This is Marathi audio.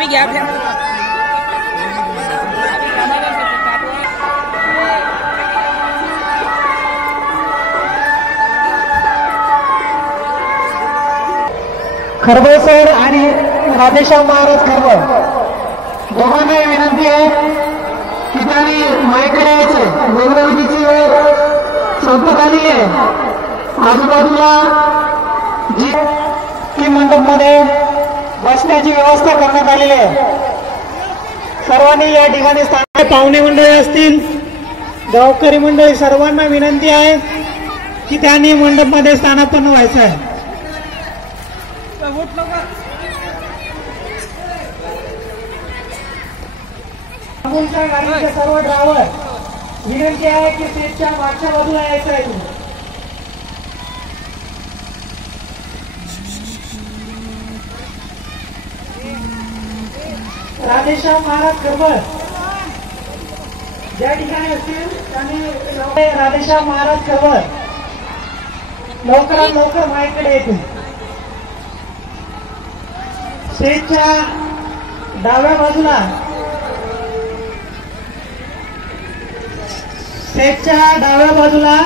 चाबी घ्या फिर खरबे सर आणि राधेश्याम महाराज खरबे दोघांना विनंती आहे की त्यांनी माईकडे यायचे। वेगवेगळीची वेळ संपत आलेली आहे। आजूबाजूला जी ती मंडपमध्ये बसण्याची व्यवस्था करण्यात आलेली आहे। सर्वांनी या ठिकाणी स्थान पाहुणे मंडळी असतील गावकरी मंडळी सर्वांना विनंती आहे की त्यांनी मंडपमध्ये स्थानापन्न व्हायचं आहे। गाडीचे सर्व ड्रायव्हर विनंती आहे की सीटच्या मागच्या बाजूला यायचं आहे। राधेश्याम महाराज खरबे ज्या ठिकाणी असतील त्यांनी राधेश्याम महाराज खरबे लवकरात लवकर माझ्याकडे येतील। स्टेजच्या डाव्या बाजूला स्टेजच्या डाव्या बाजूला